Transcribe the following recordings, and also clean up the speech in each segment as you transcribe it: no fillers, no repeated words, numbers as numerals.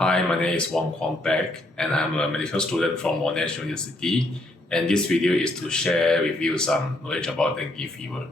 Hi, my name is Wong Kwong Beck, and I'm a medical student from Monash University. And this video is to share with you some knowledge about dengue fever.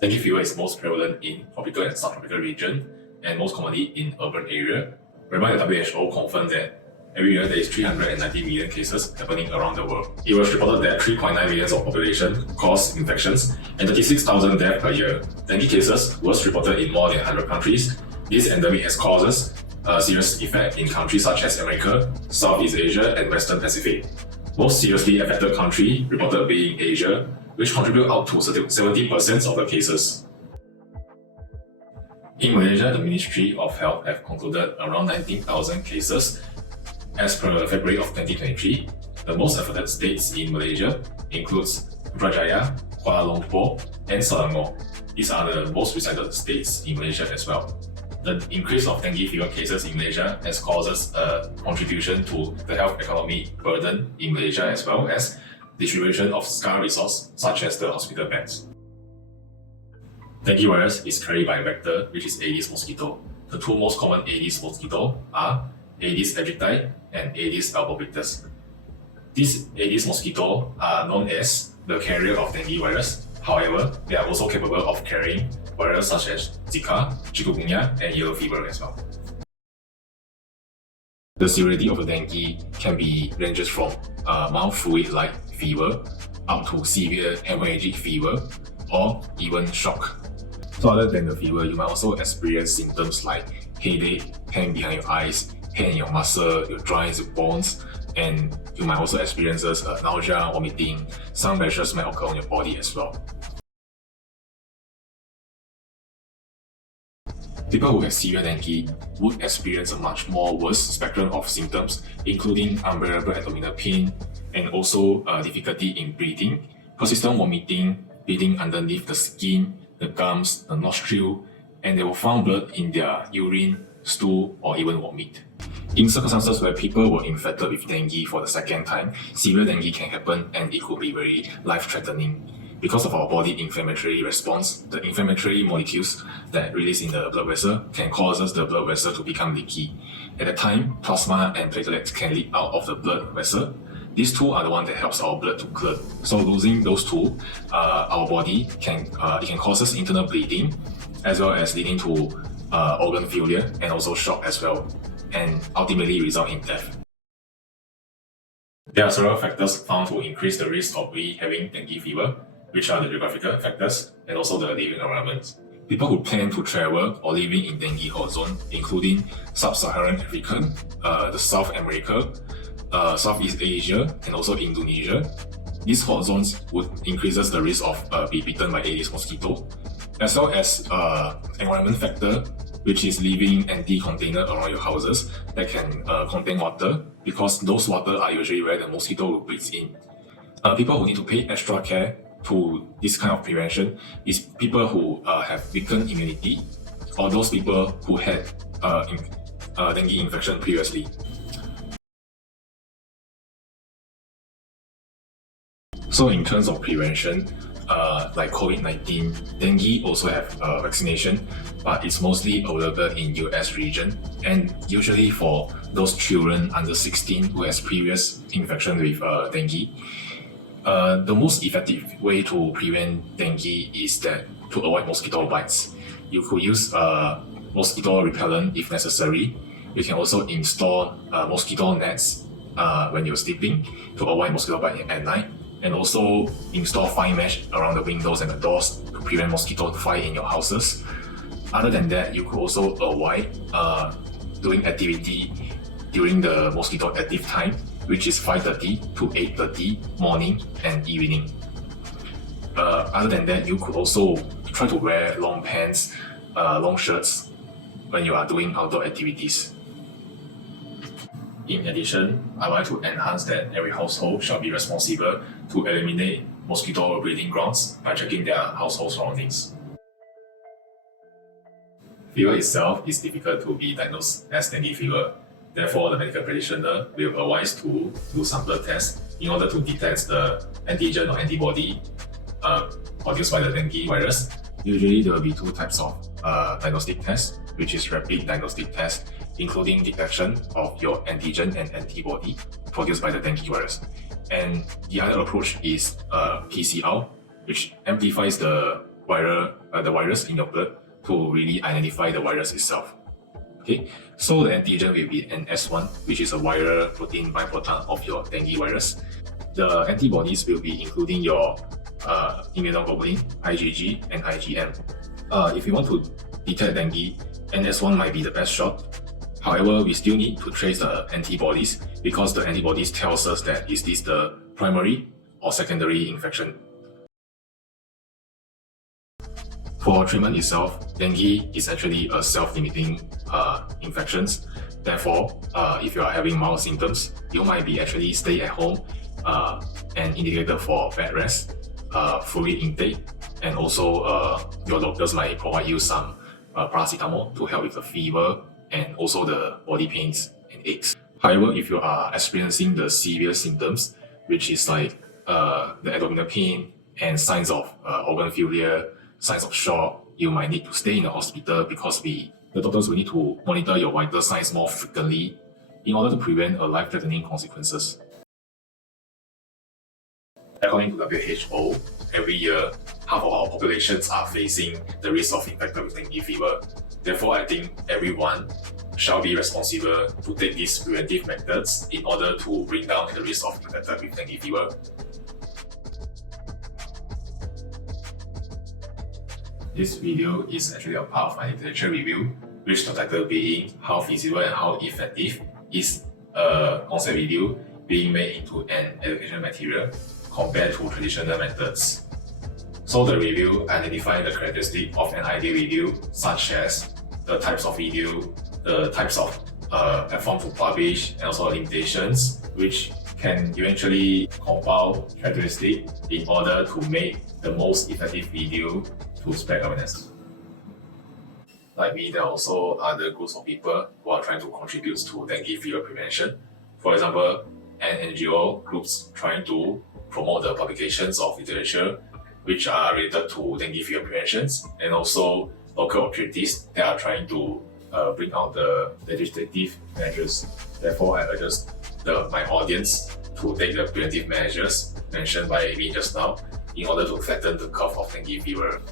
Dengue fever is most prevalent in tropical and subtropical region, and most commonly in urban area, whereby the WHO confirmed that every year there is 390 million cases happening around the world. It was reported that 3.9 million of population cause infections and 36,000 deaths per year. Dengue cases was reported in more than 100 countries. This endemic has causes a serious effect in countries such as America, Southeast Asia, and Western Pacific. Most seriously affected country reported being Asia, which contribute up to 70% of the cases. In Malaysia, the Ministry of Health have concluded around 19,000 cases as per February of 2023. The most affected states in Malaysia includes Putrajaya, Kuala Lumpur, and Selangor. These are the most resided states in Malaysia as well. The increase of dengue fever cases in Malaysia has causes a contribution to the health economic burden in Malaysia, as well as distribution of scarce resources such as the hospital beds. Dengue virus is carried by a vector, which is Aedes mosquito. The two most common Aedes mosquito are Aedes aegypti and Aedes albopictus. These Aedes mosquito are known as the carrier of dengue virus. However, they are also capable of carrying viruses such as Zika, chikungunya, and yellow fever as well. The severity of the dengue can be ranges from mild fluid-like fever up to severe hemorrhagic fever or even shock. So other than the fever, you might also experience symptoms like headache, pain behind your eyes, pain in your muscle, your joints, your bones, and you might also experience nausea, vomiting. Some rashes might occur on your body as well. People who have severe dengue would experience a much more worse spectrum of symptoms, including unbearable abdominal pain and also difficulty in breathing, persistent vomiting, bleeding underneath the skin, the gums, the nostril, and they will find blood in their urine, stool, or even vomit. In circumstances where people were infected with dengue for the second time, severe dengue can happen and it could be very life-threatening. Because of our body inflammatory response, the inflammatory molecules that release in the blood vessel can cause the blood vessel to become leaky. At the time, plasma and platelets can leak out of the blood vessel. These two are the one that helps our blood to clot. So losing those two, our body can cause us internal bleeding, as well as leading to organ failure and also shock as well, and ultimately result in death. There are several factors found to increase the risk of we having dengue fever, which are the geographical factors and also the living environment. People who plan to travel or living in dengue hot zone, including Sub-Saharan Africa, the South America, Southeast Asia, and also Indonesia. These hot zones would increases the risk of being bitten by Aedes mosquito, as well as environment factor, which is leaving empty container around your houses that can contain water, because those water are usually where the mosquito will breed in. People who need to pay extra care to this kind of prevention is people who have weakened immunity, or those people who had dengue infection previously. So in terms of prevention, like COVID-19, dengue also have vaccination, but it's mostly available in US region, and usually for those children under 16 who has previous infection with dengue. The most effective way to prevent dengue is that to avoid mosquito bites. You could use mosquito repellent if necessary. You can also install mosquito nets when you're sleeping to avoid mosquito bite at night, and also install fine mesh around the windows and the doors to prevent mosquito to fly in your houses. Other than that, you could also avoid doing activity during the mosquito active time, which is 5:30 to 8:30 morning and evening. Other than that, you could also try to wear long pants, long shirts when you are doing outdoor activities. In addition, I want to enhance that every household shall be responsible to eliminate mosquito breeding grounds by checking their household surroundings. Fever itself is difficult to be diagnosed as dengue fever. Therefore, the medical practitioner will advise to do some blood tests in order to detect the antigen or antibody produced by the dengue virus. Usually, there will be two types of diagnostic tests. which is rapid diagnostic test, including detection of your antigen and antibody produced by the dengue virus. And the other approach is PCR, which amplifies the virus in your blood to really identify the virus itself. Okay, so the antigen will be NS1, which is a viral protein byproduct of your dengue virus. The antibodies will be including your immunoglobulin, IgG, and IgM. If you want to detect dengue, NS1 might be the best shot. However, we still need to trace the antibodies because the antibodies tells us that is this the primary or secondary infection. For treatment itself, dengue is actually a self-limiting infections. Therefore, if you are having mild symptoms, you might be actually stay at home and indicated for bed rest, fluid intake, and also your doctors might provide you some paracetamol to help with the fever and also the body pains and aches. However, if you are experiencing the severe symptoms, which is like the abdominal pain and signs of organ failure, signs of shock, you might need to stay in the hospital because the doctors will need to monitor your vital signs more frequently in order to prevent life-threatening consequences. According to WHO, every year, half of our populations are facing the risk of infected with dengue fever. Therefore, I think everyone shall be responsible to take these preventive methods in order to bring down the risk of infected with dengue fever. This video is actually a part of my literature review, which the title being How Feasible and How Effective is a concept video being made into an educational material compared to traditional methods. So the review identified the characteristics of an ideal video, such as the types of video, the types of platform to publish, and also limitations, which can eventually compile characteristics in order to make the most effective video to spread awareness. Like me, there are also other groups of people who are trying to contribute to dengue fever prevention. For example, an NGO groups trying to promote the publications of literature which are related to dengue fever prevention, and also local authorities that are trying to bring out the legislative measures. Therefore, I urge my audience to take the preventive measures mentioned by me just now in order to flatten the curve of dengue fever.